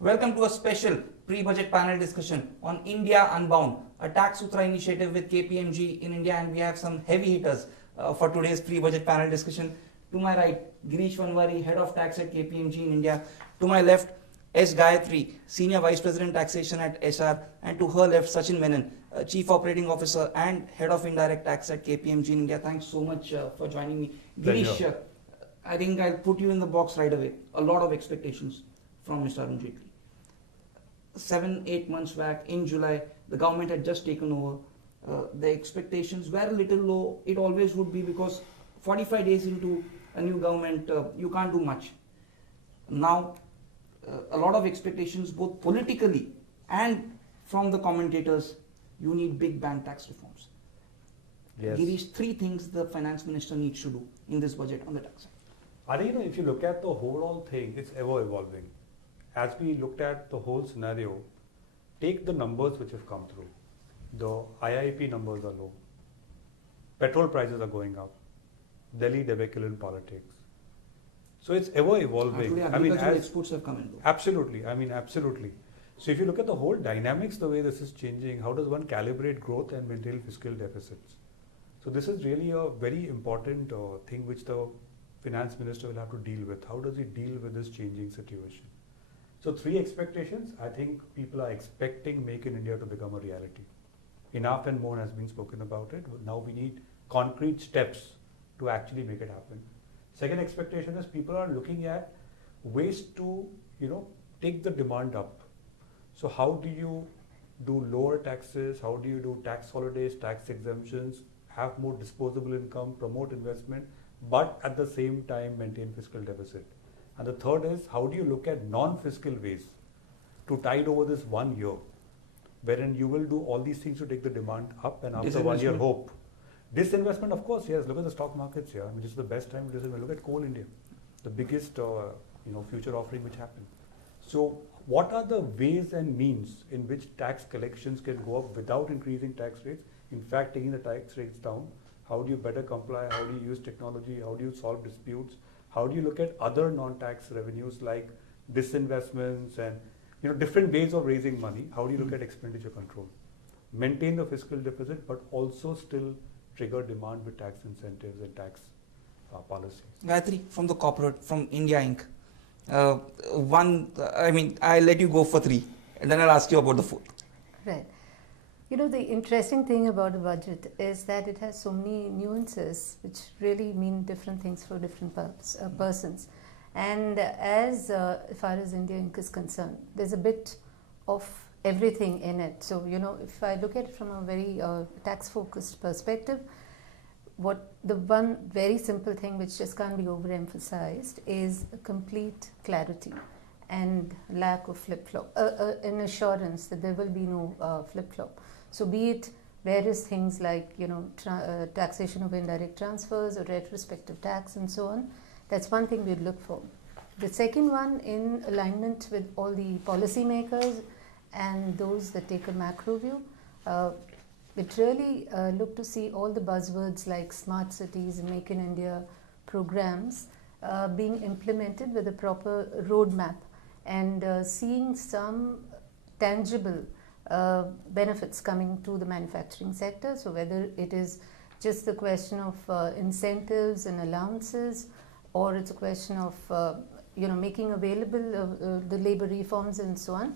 Welcome to a special pre-budget panel discussion on India Unbound, a Taxsutra initiative with KPMG in India, and we have some heavy hitters for today's pre-budget panel discussion. To my right, Girish Vanwari, Head of Tax at KPMG in India. To my left, S. Gayatri, Senior Vice President Taxation at SR, and to her left, Sachin Menon, Chief Operating Officer and Head of Indirect Tax at KPMG in India. Thanks so much for joining me. Girish, I think I'll put you in the box right away. A lot of expectations from Mr. Arun Jaitley. 7-8 months back in July, the government had just taken over. The expectations were a little low. It always would be, because 45 days into a new government, you can't do much. Now, a lot of expectations, both politically and from the commentators. You need big bang tax reforms. Yes. Girish, 3 things the finance minister needs to do in this budget on the tax side. I think, if you look at the overall thing, it's ever evolving. As we looked at the whole scenario, take the numbers which have come through. The IIP numbers are low. Petrol prices are going up. Delhi debacle in politics. So it's ever evolving. Agricultural exports have come in. Absolutely. Absolutely. So if you look at the whole dynamics, the way this is changing, how does one calibrate growth and maintain fiscal deficits? So this is really a very important thing which the finance minister will have to deal with. How does he deal with this changing situation? So 3 expectations. I think people are expecting Make in India to become a reality. Enough and more has been spoken about it. Now we need concrete steps to actually make it happen. Second expectation is people are looking at ways to, take the demand up. So how do you do lower taxes? How do you do tax holidays, tax exemptions, have more disposable income, promote investment, but at the same time maintain fiscal deficit? And the third is, how do you look at non-fiscal ways to tide over this 1 year, wherein you will do all these things to take the demand up, and after 1 year hope. Disinvestment, of course, yes. Look at the stock markets here, which is the best time to disinvest. Look at Coal India, the biggest future offering which happened. So what are the ways and means in which tax collections can go up without increasing tax rates? In fact, taking the tax rates down. How do you better comply? How do you use technology? How do you solve disputes? How do you look at other non-tax revenues like disinvestments and different ways of raising money? How do you look at expenditure control? Maintain the fiscal deficit, but also still trigger demand with tax incentives and tax policies. Gayatri, from the corporate, from India Inc. I'll let you go for 3, and then I'll ask you about the 4th. Right. The interesting thing about the budget is that it has so many nuances which really mean different things for different persons. And as far as India Inc. is concerned, there's a bit of everything in it. So, if I look at it from a very tax-focused perspective, the one very simple thing which just can't be overemphasized is complete clarity and lack of flip-flop, an assurance that there will be no flip-flop. So be it various things like, taxation of indirect transfers or retrospective tax and so on. That's one thing we'd look for. The second one, in alignment with all the policymakers and those that take a macro view, it really look to see all the buzzwords like smart cities and Make in India programs being implemented with a proper roadmap and seeing some tangible benefits coming to the manufacturing sector. So whether it is just the question of incentives and allowances, or it's a question of making available the labor reforms and so on.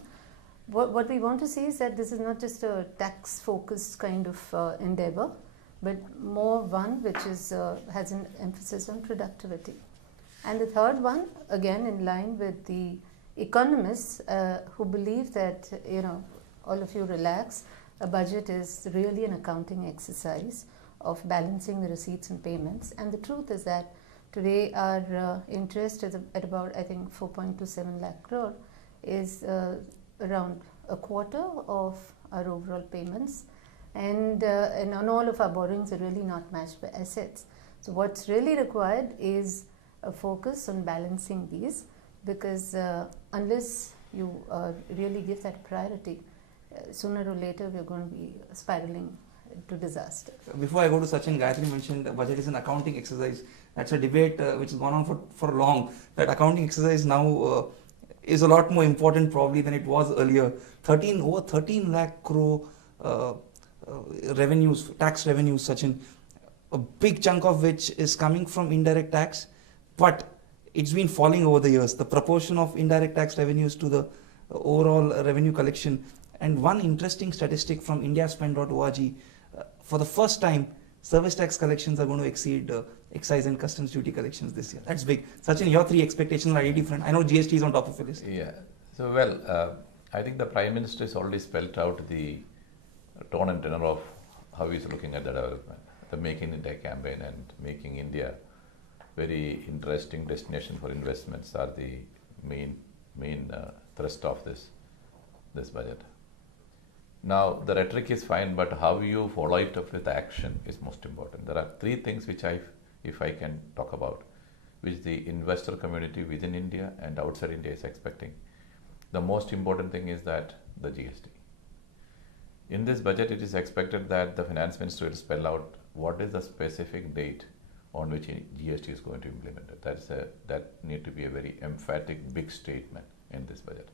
What we want to see is that this is not just a tax-focused kind of endeavor, but more one which is has an emphasis on productivity. And the third one, again in line with the economists who believe that, all of you relax, a budget is really an accounting exercise of balancing the receipts and payments. And the truth is that today our interest is at about, I think, 4.27 lakh crore is around a quarter of our overall payments. And on all of our borrowings are really not matched by assets. So what's really required is a focus on balancing these, because unless you really give that priority, sooner or later we're going to be spiraling to disaster. Before I go to Sachin, Gayatri mentioned the budget is an accounting exercise. That's a debate which has gone on for long. That accounting exercise now is a lot more important probably than it was earlier. Over 13 lakh crore revenues, tax revenues, Sachin, a big chunk of which is coming from indirect tax, but it's been falling over the years, the proportion of indirect tax revenues to the overall revenue collection. And one interesting statistic from indiaspend.org, for the first time, service tax collections are going to exceed excise and customs duty collections this year. That's big. Sachin, your three expectations are very different. I know GST is on top of your list. Yeah. So, well, I think the Prime Minister has already spelled out the tone and tenor of how he's looking at the development. The Make in India campaign and making India very interesting destination for investments are the main thrust of this budget. Now, the rhetoric is fine, but how you follow it up with action is most important. There are three things which if I can talk about, which the investor community within India and outside India is expecting. The most important thing is that the GST. In this budget, it is expected that the finance minister will spell out what is the specific date on which GST is going to implement it. That need to be a very emphatic, big statement in this budget,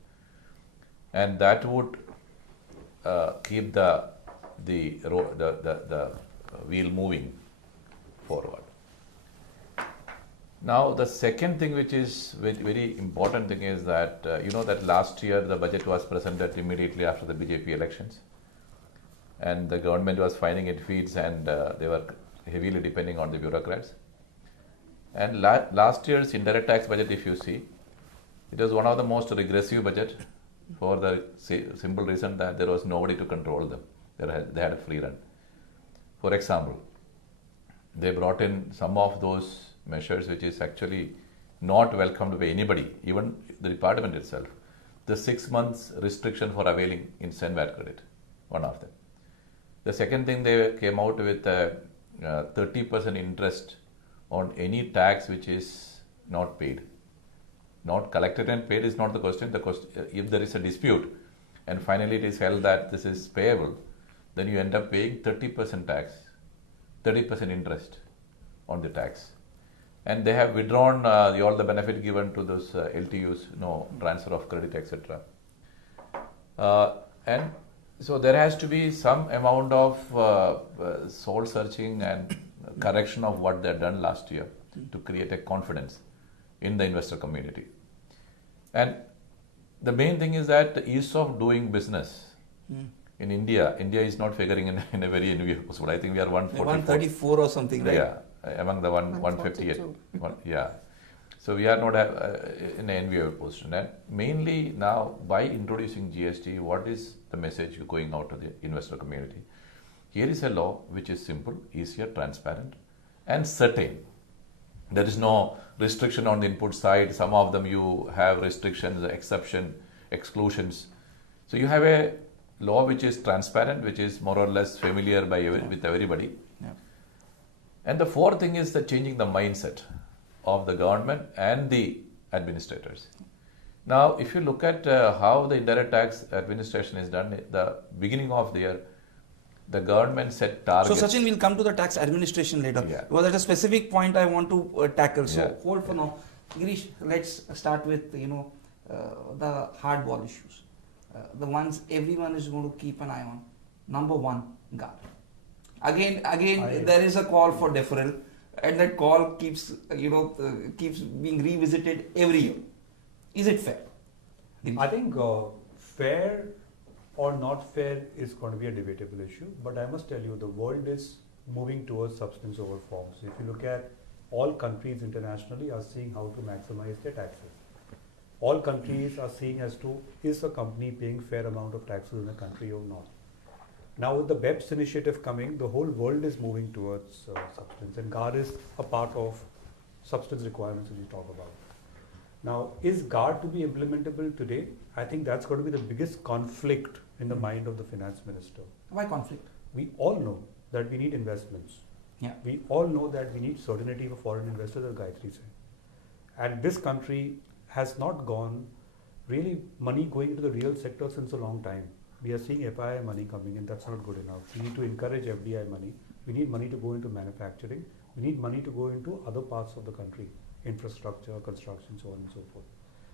and that would keep the wheel moving forward. Now, the second thing, which is very important thing, is that you know that last year the budget was presented immediately after the BJP elections, and the government was finding it feeds, and they were heavily depending on the bureaucrats. And last year's indirect tax budget, if you see, it was one of the most regressive budget for the simple reason that there was nobody to control them. They had a free run. For example, they brought in some of those measures which is actually not welcomed by anybody, even the department itself. The 6 months restriction for availing instant VAT credit, one of them. The second thing, they came out with 30% interest on any tax which is not paid. Not collected and paid is not the question. If there is a dispute and finally it is held that this is payable, then you end up paying 30% tax, 30% interest on the tax. And they have withdrawn all the benefit given to those LTUs, transfer of credit, etc. And so there has to be some amount of soul searching and correction of what they had done last year to create a confidence in the investor community. And the main thing is that the ease of doing business in India is not figuring in a very enviable spot. I think we are 134 or something, right? Yeah, among the 158. Yeah. So we are not in an enviable position. And mainly now, by introducing GST, what is the message going out to the investor community? Here is a law which is simple, easier, transparent, and certain. There is no restriction on the input side. Some of them you have restrictions, exception, exclusions. So you have a law which is transparent, which is more or less familiar with everybody. Yeah. And the fourth thing is the changing the mindset of the government and the administrators. Now, if you look at how the indirect tax administration is done, the beginning of the year, the government set targets. So, Sachin, we'll come to the tax administration later. Yeah. Because there's a specific point I want to tackle. So, Yeah. hold for now. Girish, let's start with, the hardball issues. The ones everyone is going to keep an eye on. Number one, GAR. Again, there is a call for deferral, and that call keeps being revisited every year. Is it fair? I think fair or not fair is going to be a debatable issue, but I must tell you the world is moving towards substance over form. So if you look at all countries internationally are seeing how to maximize their taxes. All countries are seeing as to is a company paying fair amount of taxes in the country or not. Now with the BEPS initiative coming, the whole world is moving towards substance, and GAR is a part of substance requirements that we talk about. Now, is GAR to be implementable today? I think that's going to be the biggest conflict in the mind of the finance minister. Why conflict? We all know that we need investments. Yeah. We all know that we need certainty for foreign investors, as Gayatri said. And this country has not gone really money going into the real sector since a long time. We are seeing FII money coming in, that's not good enough. We need to encourage FDI money. We need money to go into manufacturing. We need money to go into other parts of the country, infrastructure, construction, so on and so forth.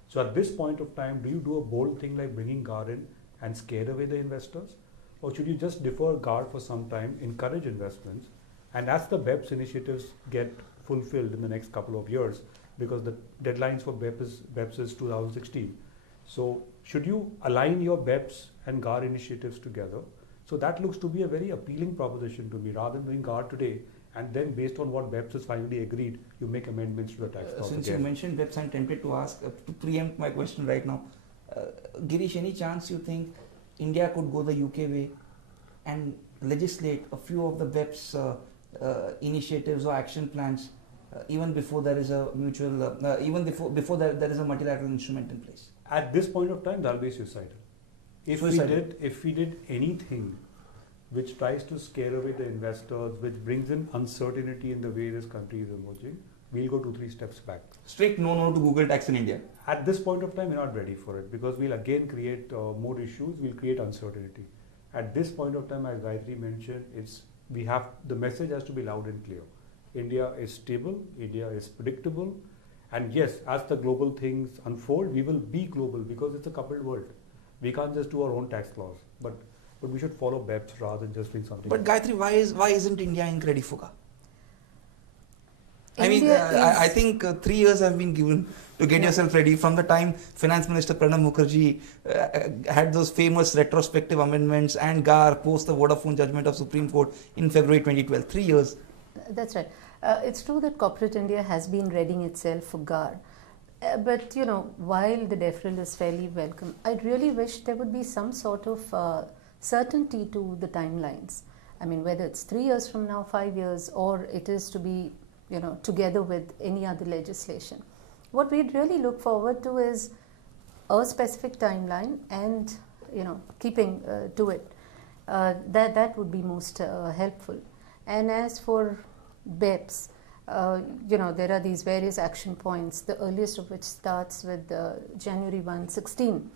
So at this point of time, do you do a bold thing like bringing GAR in and scare away the investors? Or should you just defer GAR for some time, encourage investments, and as the BEPS initiatives get fulfilled in the next couple of years, because the deadlines for BEPS is 2016. So should you align your BEPS and GAR initiatives together? So that looks to be a very appealing proposition to me, rather than doing GAR today and then based on what BEPS is finally agreed, you make amendments to the tax laws. Since you mentioned BEPS, I'm tempted to ask, to preempt my question right now. Girish, any chance you think India could go the UK way and legislate a few of the BEPS initiatives or action plans even before there is a mutual, even before there is a multilateral instrument in place? At this point of time, that will be suicidal. If we did anything which tries to scare away the investors, which brings in uncertainty in the way this country is emerging, we'll go 2-3 steps back. Strict no to Google tax in India. At this point of time, we're not ready for it because we'll again create more issues. We'll create uncertainty. At this point of time, as Gayatri mentioned, the message has to be loud and clear. India is stable. India is predictable. And yes, as the global things unfold, we will be global because it's a coupled world. We can't just do our own tax laws, but we should follow BEPS rather than just doing something. But Gayatri, why isn't India in ready for GAR? I think 3 years have been given to get yourself ready. From the time Finance Minister Pranab Mukherjee had those famous retrospective amendments and GAR post the Vodafone judgment of Supreme Court in February 2012. 3 years. That's right. It's true that corporate India has been readying itself for GAR. But, while the deferral is fairly welcome, I really wish there would be some sort of certainty to the timelines. I mean, whether it's 3 years from now, 5 years, or it is to be, together with any other legislation. What we'd really look forward to is a specific timeline and, keeping to it. That would be most helpful. And as for BEPS, there are these various action points, the earliest of which starts with January 1, 16.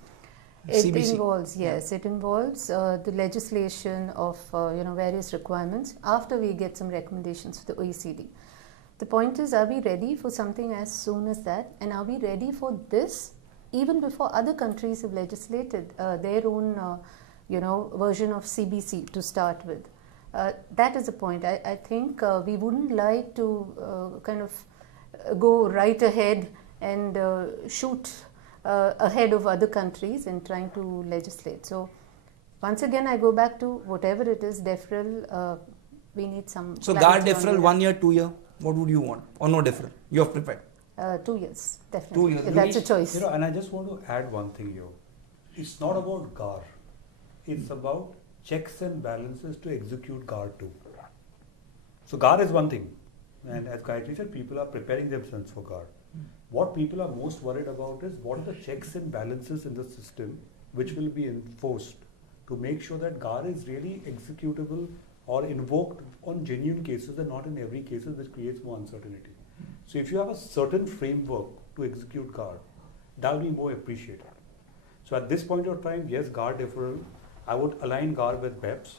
It CBC. involves, yes, it involves the legislation of various requirements after we get some recommendations for the OECD. The point is, are we ready for something as soon as that? And are we ready for this even before other countries have legislated their own, version of CBC to start with? That is the point. I think we wouldn't like to go right ahead and shoot ahead of other countries in trying to legislate. So once again, I go back to whatever it is, deferral, we need some... So GAR deferral, 1 year, 2 year, what would you want? Or no deferral? You have prepared? 2 years, definitely. 2 years. If that's a choice. And I just want to add one thing here. It's not about GAR. It's about checks and balances to execute GAR 2. So GAR is one thing. And as Gayatri said, people are preparing themselves for GAR. What people are most worried about is what are the checks and balances in the system which will be enforced to make sure that GAR is really executable or invoked on genuine cases and not in every case, which creates more uncertainty. So if you have a certain framework to execute GAR, that will be more appreciated. So at this point of time, yes, GAR deferral, I would align GAR with BEPS.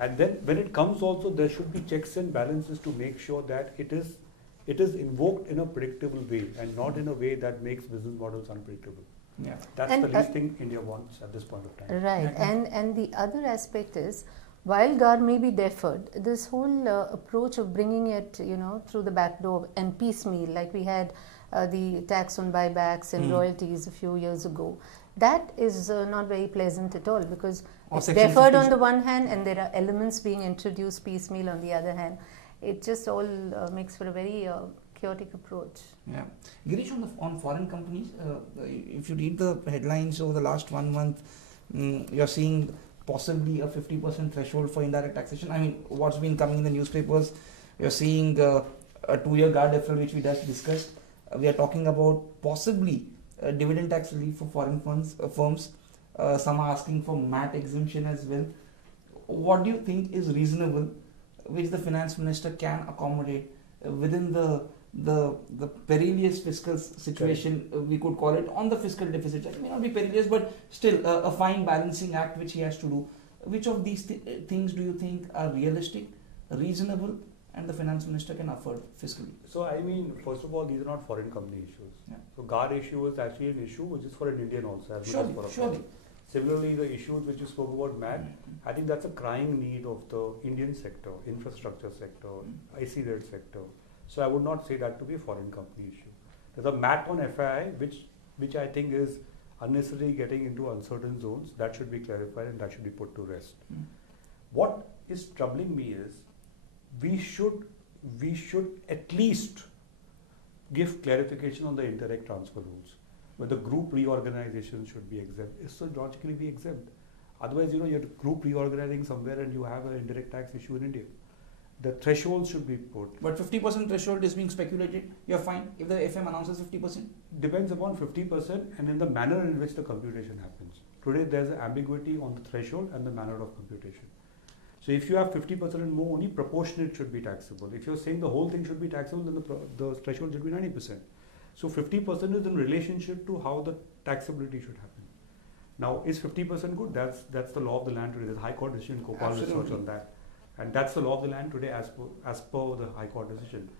And then when it comes also, there should be checks and balances to make sure that it is invoked in a predictable way and not in a way that makes business models unpredictable. Yeah. That's the least thing India wants at this point of time. Right. And the other aspect is, while GAR may be deferred, this whole approach of bringing it, through the back door and piecemeal, like we had the tax on buybacks and royalties a few years ago, that is not very pleasant at all, because it's deferred on the one hand and there are elements being introduced piecemeal on the other hand. It just all makes for a very chaotic approach. Yeah. Girish, on foreign companies, if you read the headlines over the last 1 month, you're seeing possibly a 50% threshold for indirect taxation. I mean, what's been coming in the newspapers, you're seeing a 2-year GAR deferral, which we just discussed. We are talking about possibly dividend tax relief for foreign firms. Some are asking for MAT exemption as well. What do you think is reasonable, which the finance minister can accommodate within the perilous fiscal situation, we could call it, on the fiscal deficit? It may not be perilous, but still a fine balancing act which he has to do. Which of these things do you think are realistic, reasonable, and the finance minister can afford fiscally. So I mean, first of all, these are not foreign company issues. Yeah. So GAR issue is actually an issue which is for an Indian also, as well as for a Surely. foreign. Similarly, the issues which you spoke about, MAT, I think that's a crying need of the Indian sector, infrastructure sector, ICZ sector. So I would not say that to be a foreign company issue. There's a MAT on FII, which I think is unnecessarily getting into uncertain zones. That should be clarified and that should be put to rest. What is troubling me is we should at least give clarification on the indirect transfer rules. Whether group reorganization should be exempt, it should logically be exempt. Otherwise, you're group reorganizing somewhere and you have an indirect tax issue in India. The threshold should be put. But 50% threshold is being speculated. You're fine if the FM announces 50%. Depends upon 50% and in the manner in which the computation happens. Today, there's an ambiguity on the threshold and the manner of computation. So if you have 50% and more, only proportionate should be taxable. If you're saying the whole thing should be taxable, then the threshold should be 90%. So 50% is in relationship to how the taxability should happen. Now, is 50% good? That's the law of the land today. There's High Court decision, Gopal research on that. And that's the law of the land today as per the High Court decision.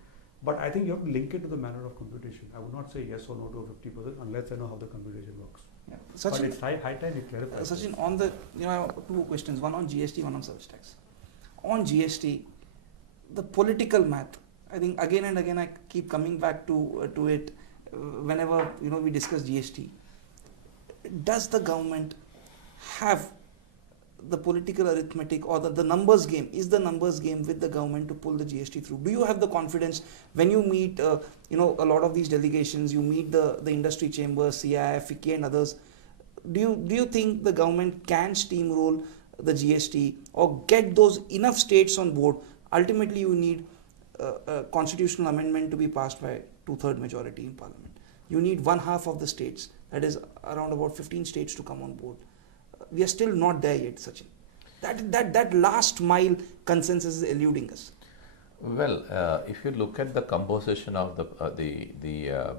But I think you have to link it to the manner of computation. I would not say yes or no to a 50% unless I know how the computation works. Yeah. But Sachin, it's high time it clarifies. Sachin, on the, I have two questions, one on GST, one on service tax. On GST, the political math, I think again and again I keep coming back to it whenever we discuss GST. Does the government have the political arithmetic or the numbers game? Is the numbers game with the government to pull the GST through? Do you have the confidence when you meet a lot of these delegations, you meet the industry chambers, CIF, FICCI and others? Do you think the government can steamroll the GST or get those enough states on board? Ultimately, you need a constitutional amendment to be passed by 2/3 majority in parliament. You need 1/2 of the states, that is around about 15 states to come on board. We are still not there yet, Sachin. That last mile consensus is eluding us. Well, if you look at the composition of the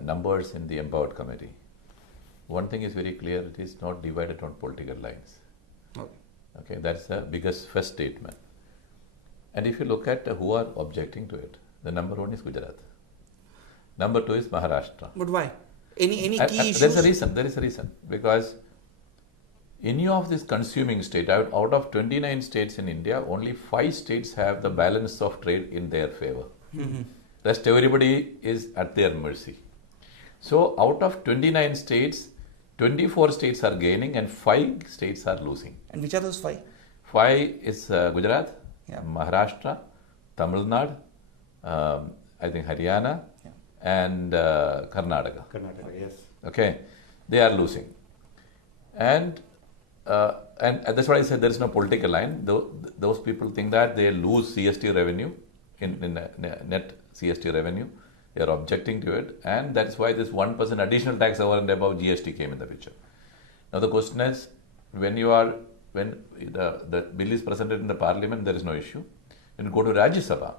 numbers in the Empowered Committee, one thing is very clear: it is not divided on political lines. Okay, that's the biggest first statement. And if you look at who are objecting to it, the number one is Gujarat. Number two is Maharashtra. But why? Any key issues? There is a reason. Because any of these consuming states, out of 29 states in India, only 5 states have the balance of trade in their favor. Rest everybody is at their mercy. So out of 29 states, 24 states are gaining and 5 states are losing. And which are those 5? 5 is Gujarat, Maharashtra, Tamil Nadu, I think Haryana, and Karnataka. Karnataka, yes. Okay, they are losing. And that's why I said there is no political line. Those people think that they lose CST revenue, in net CST revenue. They are objecting to it, and that's why this 1% additional tax over and above GST came in the picture. Now the question is, when the bill is presented in the parliament, there is no issue. When you go to Rajya Sabha,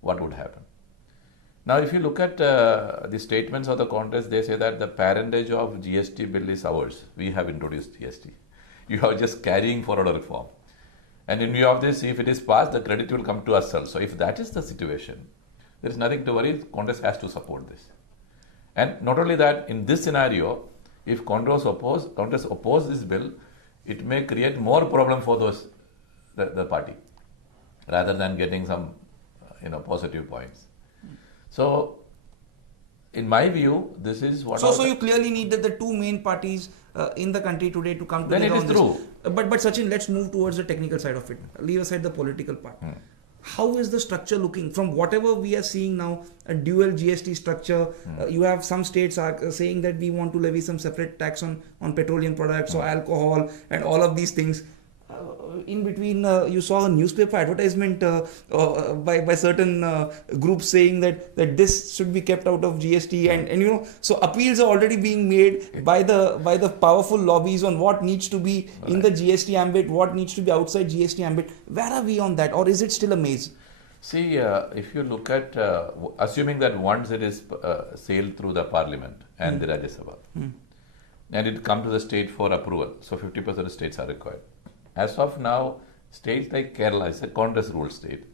what would happen? Now, if you look at the statements of the Congress, they say that the parentage of GST bill is ours. We have introduced GST. You are just carrying forward a reform. And in view of this, if it is passed, the credit will come to us also. So if that is the situation, there is nothing to worry. Congress has to support this. And not only that, in this scenario, if Congress oppose this bill, it may create more problem for the party, rather than getting some positive points. So, in my view, this is what. So you clearly need the two main parties in the country today to come together. Then it is true. But Sachin, let's move towards the technical side of it. Leave aside the political part. How is the structure looking? From whatever we are seeing now, a dual GST structure. You have some states are saying that we want to levy some separate tax on petroleum products or alcohol and all of these things. In between, you saw a newspaper advertisement by certain groups saying that this should be kept out of GST, and so appeals are already being made by the powerful lobbies on what needs to be in the GST ambit, what needs to be outside GST ambit. Where are we on that, or is it still a maze? See, if you look at, assuming that once it is sailed through the parliament and the Rajya Sabha, and it comes to the state for approval, so 50% of states are required. As of now, states like Kerala is a Congress ruled state.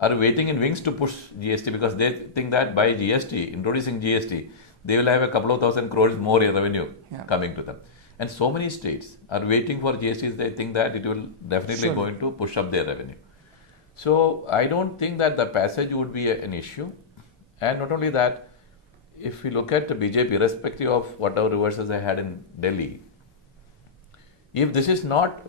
are waiting in wings to push GST because they think that by GST, introducing GST, they will have a couple of thousand crores more in revenue coming to them. And so many states are waiting for GST. They think that it will definitely going to push up their revenue. So I don't think that the passage would be an issue. And not only that, if we look at the BJP, irrespective of whatever reverses they had in Delhi, if this is not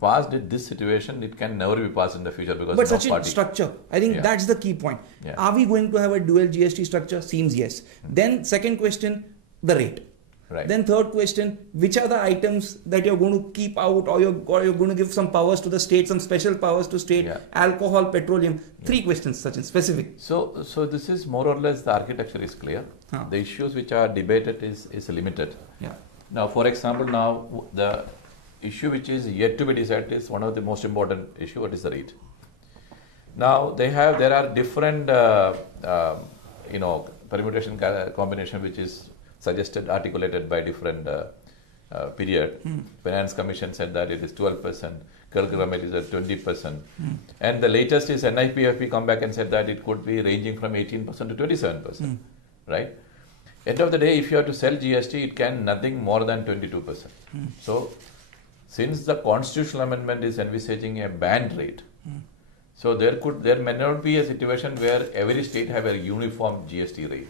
passed in this situation, it can never be passed in the future because but of such a party. structure, I think that's the key point. Yeah. Are we going to have a dual GST structure? Seems yes. Then second question, the rate. Right. Then third question, which are the items that you're going to keep out, or you're going to give some powers to the state, some special powers to state, alcohol, petroleum. Three questions, Sachin, specific. So this is more or less the architecture is clear. The issues which are debated is limited. Yeah. Now, for example, now the issue which is yet to be decided is one of the most important issue. What is the rate? Now there are different permutation combination which is suggested, articulated by different period. Finance Commission said that it is 12%, Curriculum is at 20%. And the latest is NIPFP come back and said that it could be ranging from 18% to 27%. Right? End of the day, if you have to sell GST, it can nothing more than 22%. So, since the constitutional amendment is envisaging a band rate, so there may not be a situation where every state have a uniform GST rate.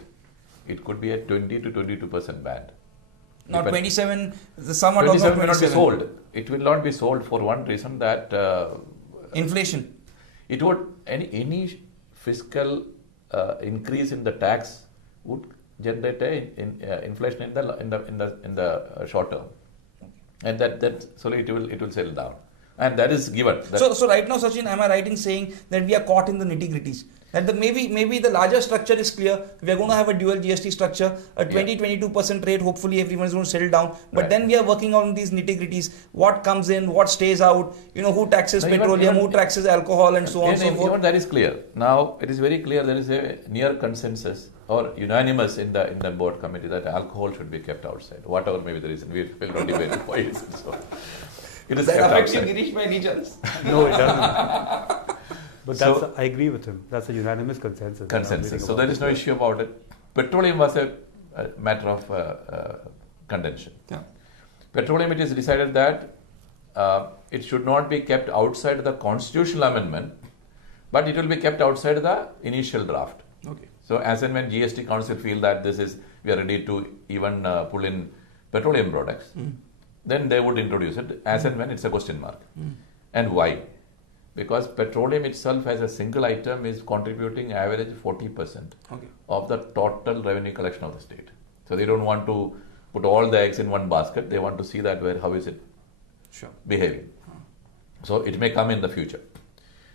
It could be a 20 to 22% band. Not 27, some are talking 27 about may not be 27. sold. It will not be sold for one reason that Inflation. it would any fiscal increase in the tax would generate inflation in the short term, and that so it will settle down, and that is given. So right now, Sachin, am I right in saying that we are caught in the nitty-gritties? That maybe the larger structure is clear. We are going to have a dual GST structure, a 22% rate. Hopefully, everyone is going to settle down. But then we are working on these nitty-gritties. What comes in, what stays out. Who taxes petroleum, who taxes alcohol, and so on and so forth. Even that is clear. Now it is very clear. There is a near consensus or unanimous in the board committee that alcohol should be kept outside. Whatever may be the reason, we will not debate why it is so. It is kept outside. Girish by any chance? No, it doesn't. But I agree with him. That's a unanimous consensus. So there is no issue about it. Petroleum was a matter of contention. Yeah. Petroleum, it is decided that it should not be kept outside the constitutional amendment, but it will be kept outside the initial draft. Okay. So as and when GST Council feel that we are ready to even pull in petroleum products, then they would introduce it. As and when it's a question mark. And why? Because petroleum itself as a single item is contributing average 40% of the total revenue collection of the state. So they don't want to put all the eggs in one basket. They want to see that how is it behaving. So it may come in the future.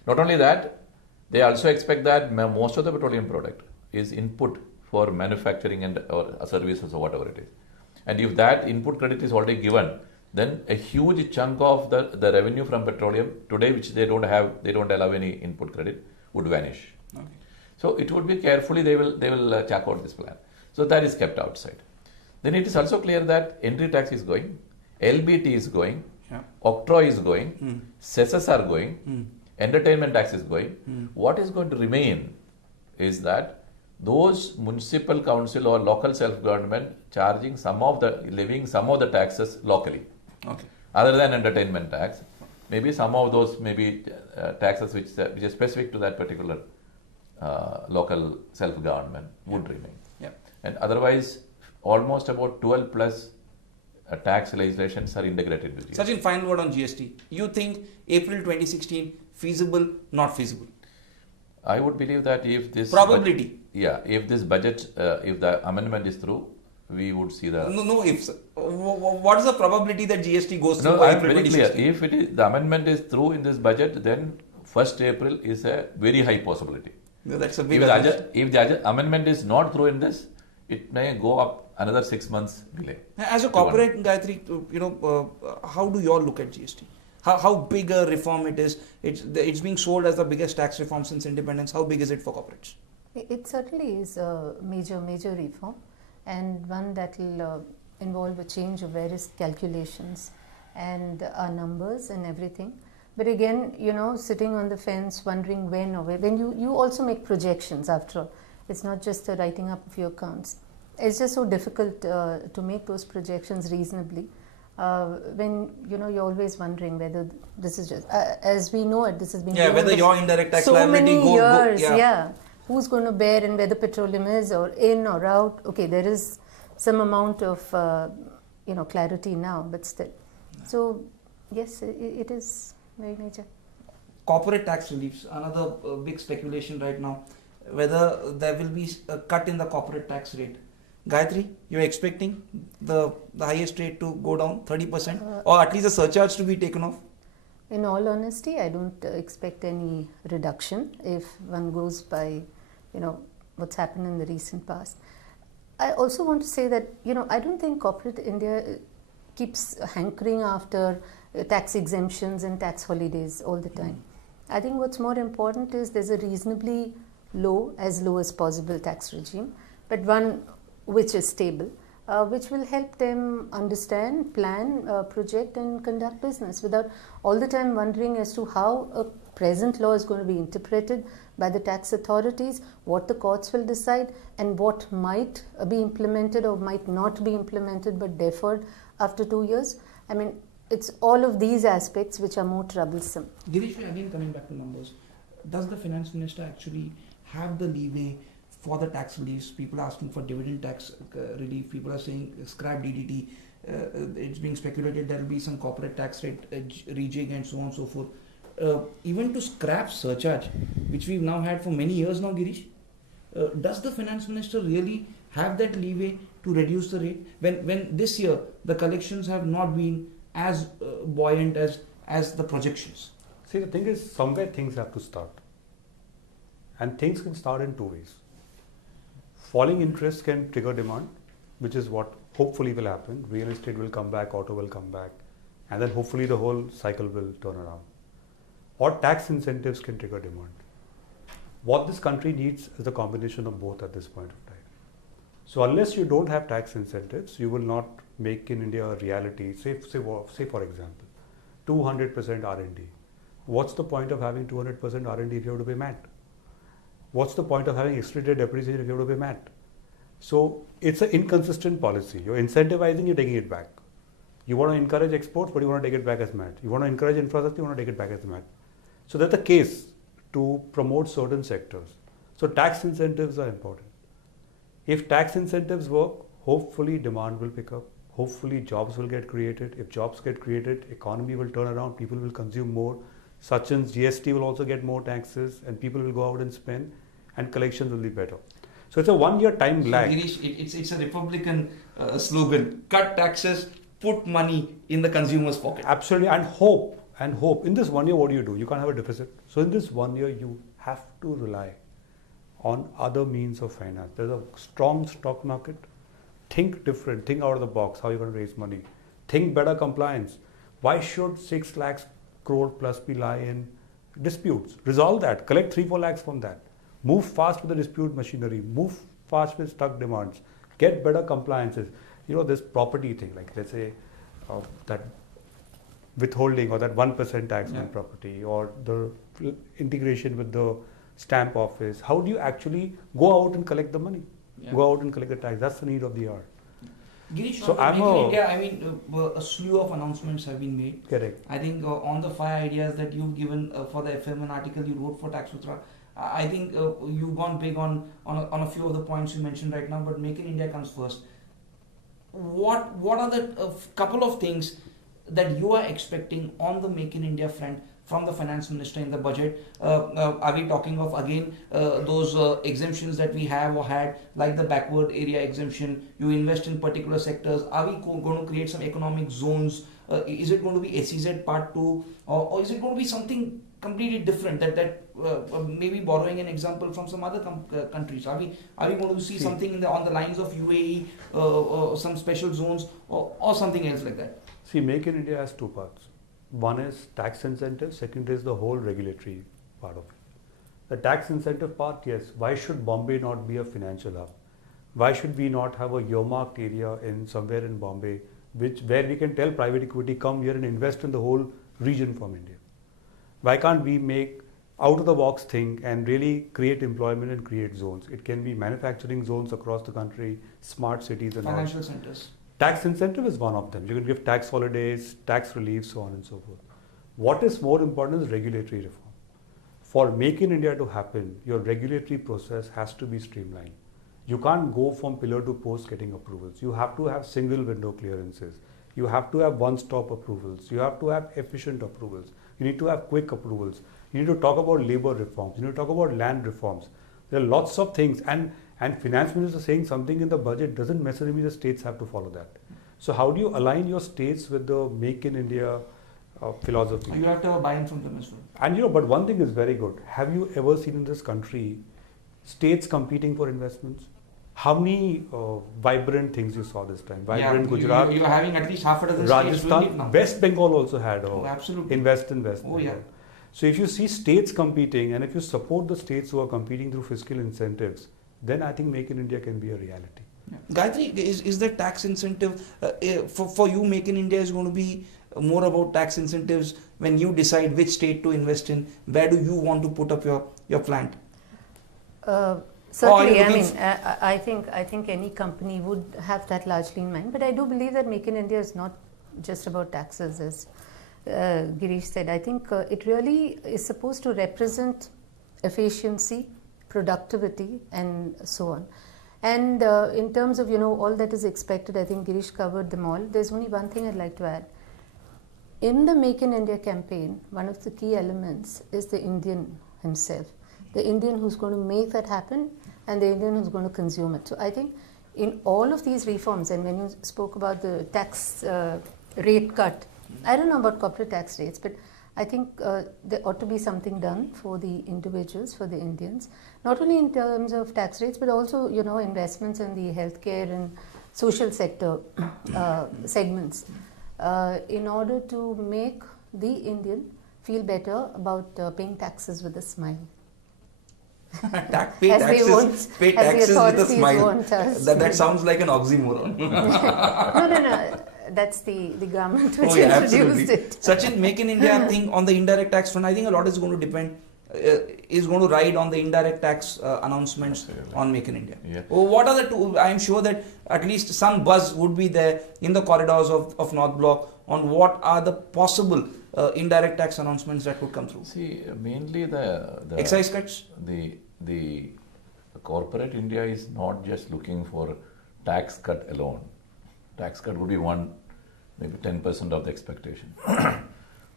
Not only that, they also expect that most of the petroleum product is input for manufacturing or services or whatever it is. And if that input credit is already given, then a huge chunk of the revenue from petroleum today, which they don't allow any input credit, would vanish. Okay. So it would be carefully they will check out this plan. So that is kept outside. Then it is also clear that entry tax is going, LBT is going, octroi is going, cesses are going, entertainment tax is going. What is going to remain is that those municipal council or local self-government charging levying some of the taxes locally. Okay. Other than entertainment tax, maybe some of those taxes which is specific to that particular local self-government would remain. Yeah. And otherwise, almost about 12 plus tax legislations are integrated with GST. Sachin, final word on GST. You think April 2016 feasible, not feasible? I would believe that if this probability. If this budget, if the amendment is through, we would see the... No ifs. What is the probability that GST goes through? No, I am very clear. If the amendment is through in this budget, then 1st April is a very high possibility. No, that's a big if the amendment is not through in this, it may go up another 6 months delay. As a corporate, Gayatri, how do you all look at GST? How big a reform it is? It's being sold as the biggest tax reform since independence. How big is it for corporates? It certainly is a major reform, and one that will involve a change of various calculations and our numbers and everything. But again, sitting on the fence, wondering when or where. When you also make projections after all. It's not just the writing up of your accounts. It's just so difficult to make those projections reasonably. When you're always wondering whether this is just as we know it. This has been whether your indirect tax so liability many years. yeah. Who's going to bear and whether petroleum is or in or out? Okay, there is some amount of clarity now, but still. So yes, it is very major. Corporate tax reliefs, another big speculation right now, whether there will be a cut in the corporate tax rate. Gayatri, you're expecting the highest rate to go down 30% or at least a surcharge to be taken off? In all honesty, I don't expect any reduction if one goes by, what's happened in the recent past. I also want to say that, I don't think corporate India keeps hankering after tax exemptions and tax holidays all the time. I think what's more important is there's a reasonably low as possible tax regime, but one which is stable, which will help them understand, plan, project and conduct business without all the time wondering as to how a present law is going to be interpreted by the tax authorities, what the courts will decide and what might be implemented or might not be implemented but deferred after 2 years. I mean, it's all of these aspects which are more troublesome. Girish, again coming back to numbers, does the finance minister actually have the leeway for the tax reliefs? People are asking for dividend tax relief. People are saying scrap DDT. It's being speculated there will be some corporate tax rate rejig and so on and so forth. Even to scrap surcharge, which we've now had for many years now, Girish, does the finance minister really have that leeway to reduce the rate when this year the collections have not been as buoyant as the projections? See, the thing is, somewhere things have to start. And things can start in two ways. Falling interest can trigger demand, which is what hopefully will happen. Real estate will come back, auto will come back, and then hopefully the whole cycle will turn around. Or tax incentives can trigger demand. What this country needs is a combination of both at this point of time. So unless you don't have tax incentives, you will not make in India a reality. Say for example, 200% R&D. What's the point of having 200% R&D if you have to pay MAT? What's the point of having accelerated depreciation if you have to pay MAT? So it's an inconsistent policy. You're incentivizing, you're taking it back. You want to encourage exports, but you want to take it back as MAT. You want to encourage infrastructure, you want to take it back as MAT. So that's the case to promote certain sectors. So tax incentives are important. If tax incentives work, hopefully demand will pick up. Hopefully jobs will get created. If jobs get created, economy will turn around, people will consume more. Sachin's GST will also get more taxes and people will go out and spend and collections will be better. So it's a 1 year time lag. Girish, it's a Republican slogan, cut taxes, put money in the consumer's pocket. Absolutely, and hope. In this 1 year, what do? You can't have a deficit. So in this 1 year, you have to rely on other means of finance. There's a strong stock market. Think different, think out of the box, how you're going to raise money. Think better compliance. Why should 6 lakhs crore plus be lie in disputes? Resolve that, collect 3-4 lakhs from that. Move fast with the dispute machinery, move fast with stuck demands, get better compliances. This property thing, like let's say that withholding or that 1% tax on property or the integration with the stamp office. How do you actually go out and collect the money? Go out and collect the tax. That's the need of the hour. Girish, so a slew of announcements have been made. Correct. I think on the 5 ideas that you've given for the FMN article you wrote for Taxsutra, I think you've gone big on a few of the points you mentioned right now, but Make in India comes first. What are the couple of things that you are expecting on the Make in India front from the finance minister in the budget? Are we talking of again those exemptions that we have or had, like the backward area exemption? You invest in particular sectors. Are we going to create some economic zones? Is it going to be SEZ part 2 or is it going to be something completely different that maybe borrowing an example from some other countries? Are we going to see something on the lines of UAE, some special zones or something else like that? See, Make in India has two parts. One is tax incentive, second is the whole regulatory part of it. The tax incentive part, yes, why should Bombay not be a financial hub? Why should we not have a earmarked area in somewhere in Bombay where we can tell private equity, come here and invest in the whole region from India? Why can't we make out of the box thing and really create employment and create zones? It can be manufacturing zones across the country, smart cities and all. Financial centers. Tax incentive is one of them. You can give tax holidays, tax relief, so on and so forth. What is more important is regulatory reform. For Make in India to happen, your regulatory process has to be streamlined. You can't go from pillar to post getting approvals. You have to have single window clearances. You have to have one-stop approvals. You have to have efficient approvals. You need to have quick approvals. You need to talk about labor reforms. You need to talk about land reforms. There are lots of things, and finance minister saying something in the budget doesn't necessarily mean the states have to follow that. So how do you align your states with the Make in India philosophy? You have to have buy-in from them as well. And but one thing is very good. Have you ever seen in this country states competing for investments? How many vibrant things you saw this time? Vibrant Gujarat. You are having at least half a dozen states doing it now. Rajasthan, West Bengal also had absolutely. Invest in West Oh, Bengal. yeah. So if you see states competing and if you support the states who are competing through fiscal incentives, then I think Make in India can be a reality. Yeah. Gayatri, is the tax incentive for you? Make in India is going to be more about tax incentives when you decide which state to invest in. Where do you want to put up your plant? Certainly, I think any company would have that largely in mind. But I do believe that Make in India is not just about taxes, as Girish said. I think it really is supposed to represent efficiency, productivity, and so on. And in terms of all that is expected, I think Girish covered them all. There's only one thing I'd like to add. In the Make in India campaign, one of the key elements is the Indian himself. The Indian who's going to make that happen and the Indian who's going to consume it. So I think in all of these reforms, and when you spoke about the tax rate cut, I don't know about corporate tax rates, but I think there ought to be something done for the individuals, for the Indians, not only in terms of tax rates, but also investments in the healthcare and social sector segments, in order to make the Indian feel better about paying taxes with a smile. Pay taxes with a smile. That sounds like an oxymoron. No. That's the government which introduced absolutely. It. Sachin, Make in India thing on the indirect tax front, I think a lot is going to depend, is going to ride on the indirect tax announcements on Make in India. Yeah. What are the two? I'm sure that at least some buzz would be there in the corridors of North Block on what are the possible indirect tax announcements that would come through. See, mainly the excise cuts. The corporate India is not just looking for tax cut alone. Tax cut would be maybe 10% of the expectation.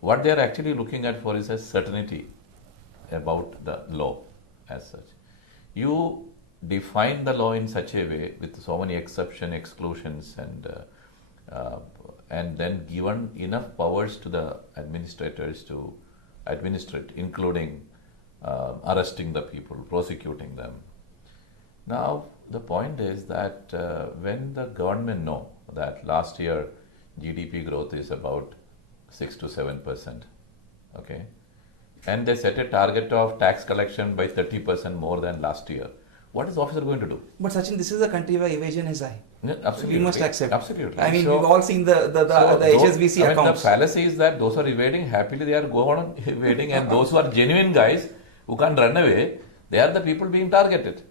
What they are actually looking at for is a certainty about the law as such. You define the law in such a way with so many exceptions, exclusions, and then given enough powers to the administrators to administrate, including arresting the people, prosecuting them. Now, the point is that when the government know that last year GDP growth is about 6 to 7%, okay, and they set a target of tax collection by 30% more than last year, what is the officer going to do? But Sachin, this is a country where evasion is high. Yeah, absolutely. We must accept. Absolutely. I mean, we've all seen the HSBC accounts. The fallacy is that those who are evading, happily they are going on evading, and those who are genuine guys who can't run away, they are the people being targeted.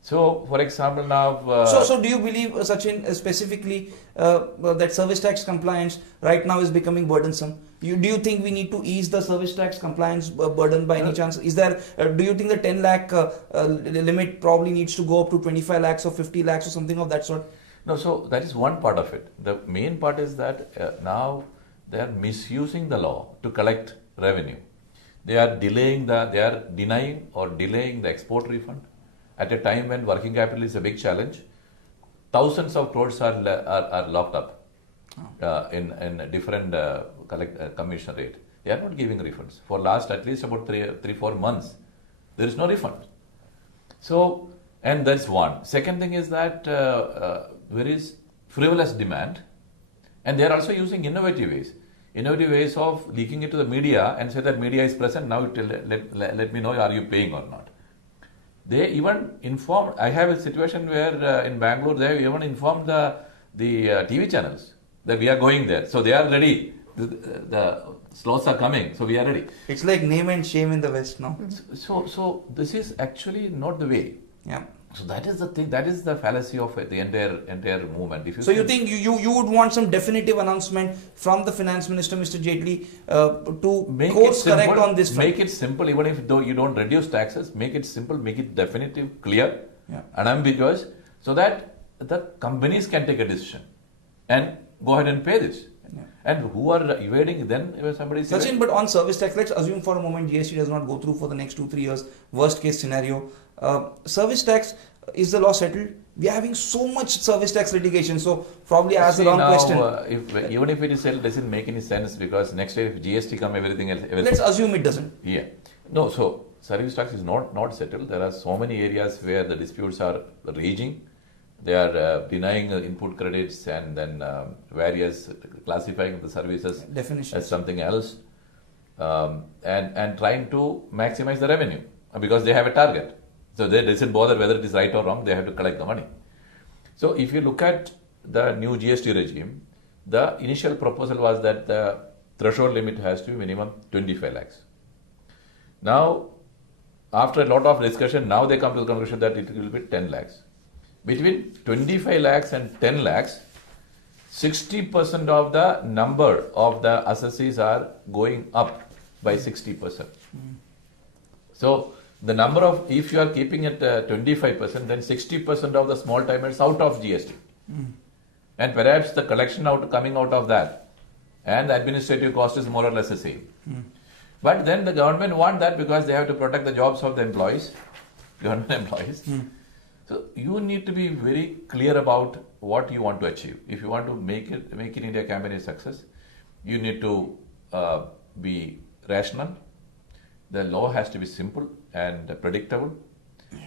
So, for example, now... So do you believe, Sachin, specifically that service tax compliance right now is becoming burdensome? Do you think we need to ease the service tax compliance burden by any chance? Is there? Do you think the 10 lakh limit probably needs to go up to 25 lakhs or 50 lakhs or something of that sort? No, so that is one part of it. The main part is that now they are misusing the law to collect revenue. They are denying or delaying the export refund at a time when working capital is a big challenge. Thousands of crores are locked up in different commission rate. They are not giving refunds. For last at least about 3-4 months, there is no refund. So, and that's one. Second thing is that there is frivolous demand, and they are also using innovative ways of leaking it to the media and say that media is present, now let me know, are you paying or not. They even informed, I have a situation where in Bangalore, they have even informed the TV channels that we are going there. So they are ready the slots are coming, so we are ready. It's like name and shame in the West now. So this is actually not the way. Yeah. So that is the thing. That is the fallacy of the entire movement. If So you think you would want some definitive announcement from the Finance Minister, Mr. Jaitley, to make course it simple, correct on this front? Make it simple, even if though you don't reduce taxes, make it simple, make it definitive, clear, Yeah. unambiguous, so that the companies can take a decision and go ahead and pay this. Yeah. And who are evading then? If somebody is Sachin, but on service tax, let's assume for a moment GST does not go through for the next 2-3 years. Worst case scenario, service tax, is the law settled? We are having so much service tax litigation, so probably I asked the wrong question. Even if it is settled, doesn't make any sense, because next year if GST come, everything else. Let's assume it doesn't. Yeah. No, so service tax is not settled. There are so many areas where the disputes are raging. They are denying input credits and then various classifying the services Definitions. as something else, and trying to maximize the revenue because they have a target. So they doesn't bother whether it is right or wrong. They have to collect the money. So if you look at the new GST regime, the initial proposal was that the threshold limit has to be minimum 25 lakhs. Now, after a lot of discussion, now they come to the conclusion that it will be 10 lakhs. Between 25 lakhs and 10 lakhs, 60% of the number of the assessees are going up by 60%. So, the number of, if you are keeping it 25%, then 60% of the small timers out of GST. And perhaps the collection coming out of that and the administrative cost is more or less the same. But then the government want that because they have to protect the jobs of the employees, government employees. So you need to be very clear about what you want to achieve. If you want to make in India campaign a success, you need to be rational. The law has to be simple and predictable,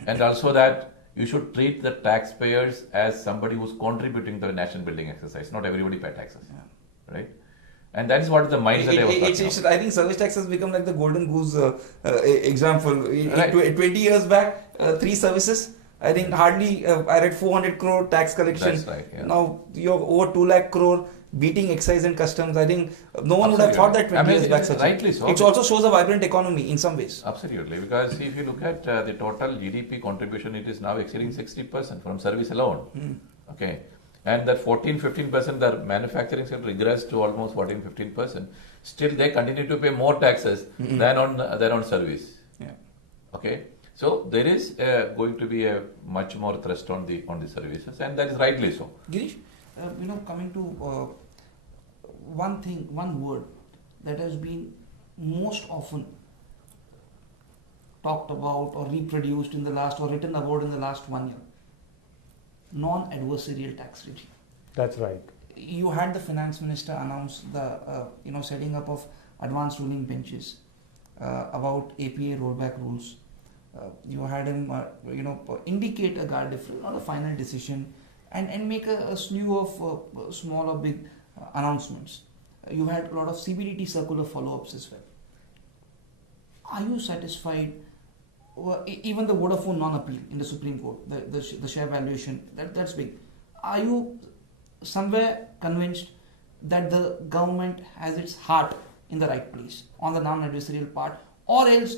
and also that you should treat the taxpayers as somebody who's contributing to the nation building exercise. Not everybody pay taxes, right? And that is what the mindset I was talking about. I think service tax has become like the golden goose example. Right. 20 years back, 3 services. I think hardly I read 400 crore tax collection. That's right, yeah. Now you're over 2 lakh crore beating excise and customs. I think no one would have thought that 20 years back. Rightly so. It also shows a vibrant economy in some ways. Absolutely, because if you look at the total GDP contribution, it is now exceeding 60% from service alone. Okay, and that 14-15% the manufacturing sector regressed to almost 14-15%. Still, they continue to pay more taxes than on service. Yeah. Okay, so there is going to be a much more thrust on the services, and that is rightly so. Girish, coming to one word that has been most often talked about or reproduced in the last or written about in the last 1 year: non-adversarial tax regime. That's right. You had the finance minister announce the setting up of advanced ruling benches about APA rollback rules. You had him indicate a guard difference, not a final decision, and make a slew of small or big announcements. You had a lot of CBDT circular follow-ups as well. Are you satisfied? Even the Vodafone non-appeal in the Supreme Court, the share valuation, that's big. Are you somewhere convinced that the government has its heart in the right place on the non-adversarial part, or else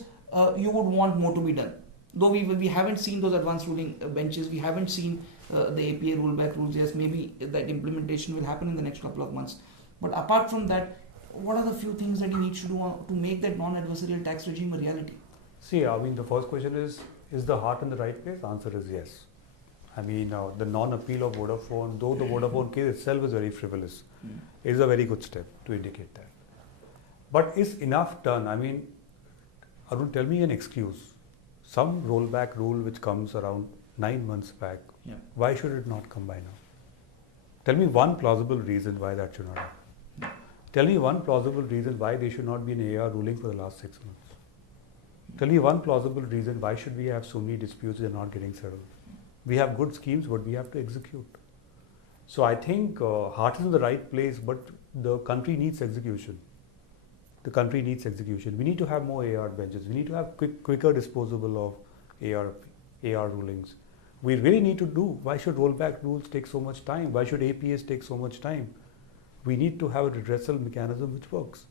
you would want more to be done? Though we haven't seen those advanced ruling benches, we haven't seen the APA rollback rules. Yes, maybe that implementation will happen in the next couple of months. But apart from that, what are the few things that he needs to do to make that non-adversarial tax regime a reality? See, I mean, the first question is the heart in the right place? Answer is yes. I mean, the non-appeal of Vodafone, though the Vodafone case itself is very frivolous, is a very good step to indicate that. But is enough done? I mean, Arun, tell me an excuse. Some rollback rule which comes around 9 months back, why should it not come by now? Tell me one plausible reason why that should not happen. Tell me one plausible reason why there should not be an AR ruling for the last 6 months. Tell me one plausible reason why should we have so many disputes that are not getting settled. We have good schemes, but we have to execute. So I think heart is in the right place, but the country needs execution. The country needs execution. We need to have more AR benches. We need to have quicker disposal of AR rulings. We really need to do. Why should rollback rules take so much time? Why should APS take so much time? We need to have a redressal mechanism which works.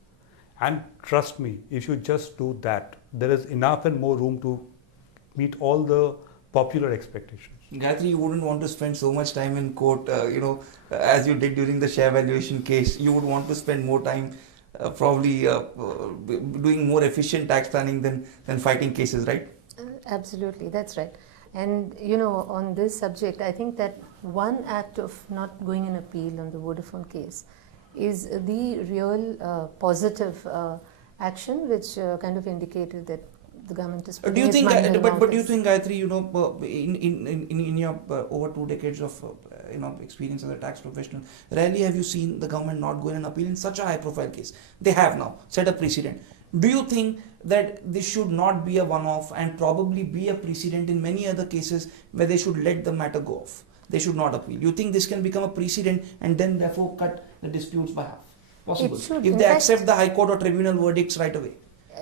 And trust me, if you just do that, there is enough and more room to meet all the popular expectations. Gayatri, you wouldn't want to spend so much time in court, as you did during the share valuation case. You would want to spend more time probably doing more efficient tax planning than fighting cases, right? Absolutely, that's right. And on this subject, I think that one act of not going in appeal on the Vodafone case is the real positive action, which kind of indicated that the government is putting its mind in but do you this. think, Gayatri, in your over 2 decades of experience as a tax professional, rarely have you seen the government not go in an appeal in such a high profile case? They have now set a precedent. Do you think that this should not be a one-off and probably be a precedent in many other cases where they should let the matter go off? They should not appeal. You think this can become a precedent and then therefore cut the disputes by half? Possible. It should. If In they fact, accept the High Court or tribunal verdicts right away.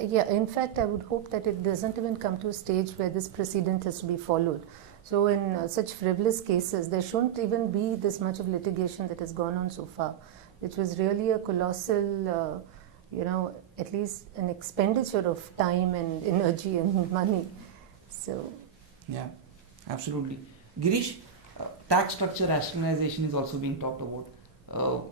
Yeah, in fact, I would hope that it doesn't even come to a stage where this precedent has to be followed. So in such frivolous cases, there shouldn't even be this much of litigation that has gone on so far, which was really a colossal, at least an expenditure of time and energy and money. So, Yeah, absolutely. Girish, tax structure rationalization is also being talked about.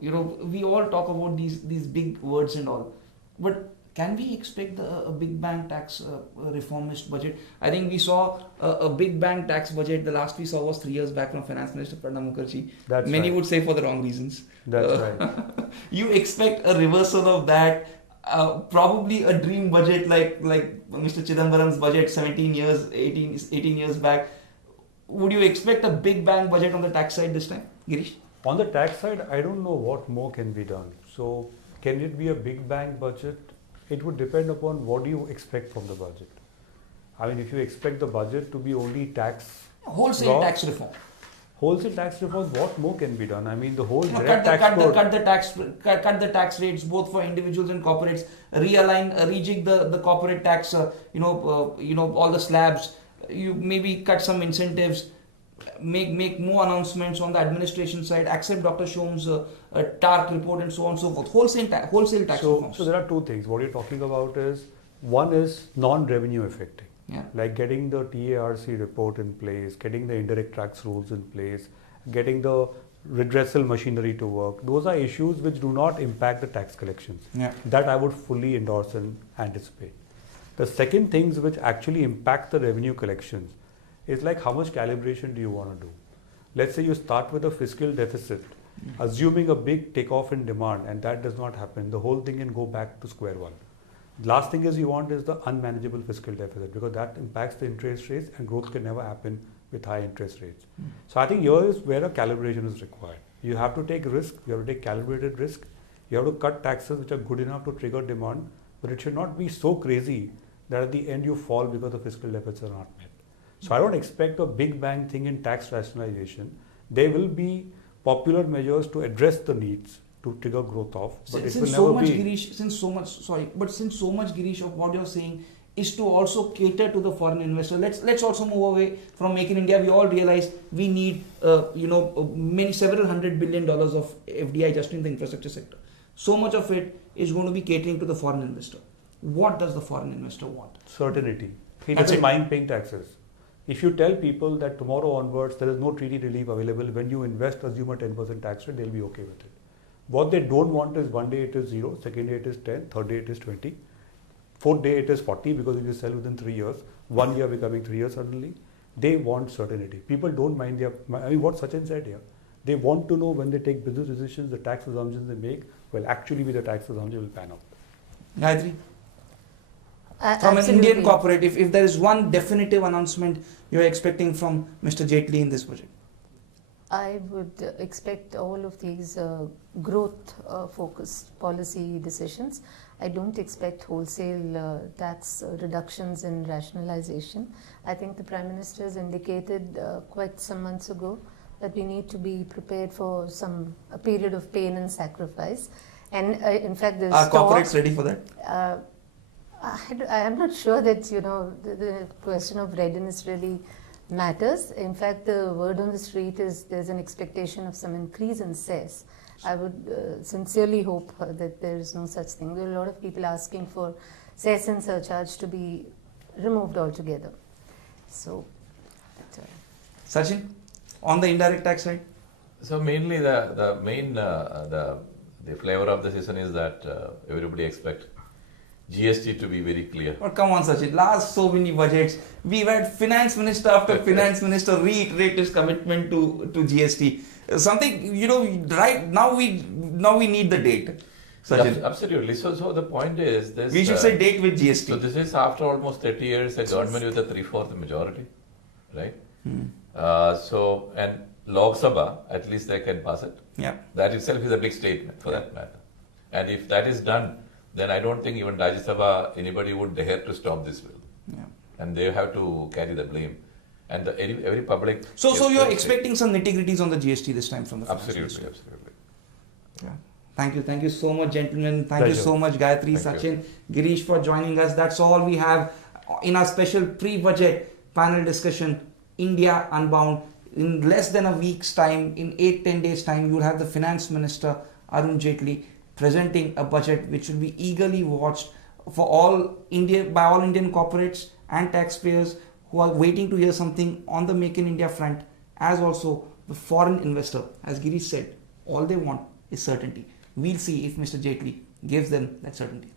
We all talk about these big words and all, but can we expect a big bang tax reformist budget? I think we saw a big bang tax budget. The last we saw was 3 years back from Finance Minister Pranab Mukherjee. That's Many right. would say for the wrong reasons. That's right. You expect a reversal of that, probably a dream budget like Mr. Chidambaram's budget 18 years back. Would you expect a big bang budget on the tax side this time, Girish? On the tax side, I don't know what more can be done. So, can it be a big bang budget? It would depend upon what do you expect from the budget. I mean, if you expect the budget to be only tax Wholesale law, tax reform. wholesale tax reform, what more can be done? I mean, the whole No, direct cut tax code. the tax rates both for individuals and corporates. Realign, rejig the corporate tax. All the slabs. You maybe cut some incentives. Make more announcements on the administration side. Accept Dr. Shom's TARC report and so on and so forth. Wholesale tax reforms. So there are two things. What you're talking about is, one is non-revenue affecting. Yeah. Like getting the TARC report in place, getting the indirect tax rules in place, getting the redressal machinery to work. Those are issues which do not impact the tax collections. Yeah. That I would fully endorse and anticipate. The second things which actually impact the revenue collections is like how much calibration do you want to do? Let's say you start with a fiscal deficit, assuming a big takeoff in demand, and that does not happen. The whole thing can go back to square one. Last thing is you want is the unmanageable fiscal deficit, because that impacts the interest rates and growth can never happen with high interest rates. So I think here is where a calibration is required. You have to take risk, you have to take calibrated risk, you have to cut taxes which are good enough to trigger demand, but it should not be so crazy that at the end you fall because the fiscal deficits are not met. So I don't expect a big bang thing in tax rationalization. There will be popular measures to address the needs to trigger growth of, but it will never be. Since so much, Girish, of what you're saying is to also cater to the foreign investor. Let's also move away from Make in India. We all realize we need several $100 billion of FDI just in the infrastructure sector. So much of it is going to be catering to the foreign investor. What does the foreign investor want? Certainty. He That's doesn't it. mind paying taxes. If you tell people that tomorrow onwards there is no treaty relief available, when you invest, assume a 10% tax rate, they'll be okay with it. What they don't want is one day it is 0, second day it is 10, third day it is 20, fourth day it is 40 because if you sell within 3 years, 1 year becoming 3 years suddenly. They want certainty. People don't mind what Sachin said here. They want to know when they take business decisions, the tax assumptions they make will actually be the tax assumption will pan out. Gayatri? From an Indian corporate, if there is one definitive announcement you are expecting from Mr. Jaitley in this budget? I would expect all of these growth-focused policy decisions. I don't expect wholesale tax reductions and rationalization. I think the Prime Minister has indicated quite some months ago that we need to be prepared for a period of pain and sacrifice. And in fact, there's Are corporates ready for that? I am not sure that the question of readiness really matters. In fact, the word on the street is there's an expectation of some increase in cess. I would sincerely hope that there is no such thing. There are a lot of people asking for cess and surcharge to be removed altogether. So, that's all. Sachin, on the indirect tax side? So mainly the main the flavor of the season is that everybody expect GST to be very clear. But come on, Sachin, last so many budgets, we've had finance minister after finance minister reiterate his commitment to GST. Something, right now we need the date. Sachin. Absolutely. So the point is this. We should say date with GST. So this is after almost 30 years, a government with a 3/4 majority, right? And Lok Sabha, at least they can pass it. Yeah. That itself is a big statement for that matter. And if that is done, then I don't think even Rajya Sabha, anybody would dare to stop this bill. Yeah. And they have to carry the blame. And every public... So you're expecting some nitty-gritties on the GST this time from the finance Absolutely, minister. absolutely. Yeah. Thank you so much, gentlemen. Thank you Pleasure. so much, Gayatri, Thank Sachin, Girish, for joining us. That's all we have in our special pre-budget panel discussion, India Unbound. In less than a week's time, in 8-10 days' time, you'll have the Finance Minister, Arun Jaitley, presenting a budget which will be eagerly watched by all Indian corporates and taxpayers who are waiting to hear something on the Make in India front, as also the foreign investor. As Girish said, all they want is certainty. We'll see if Mr. Jaitley gives them that certainty.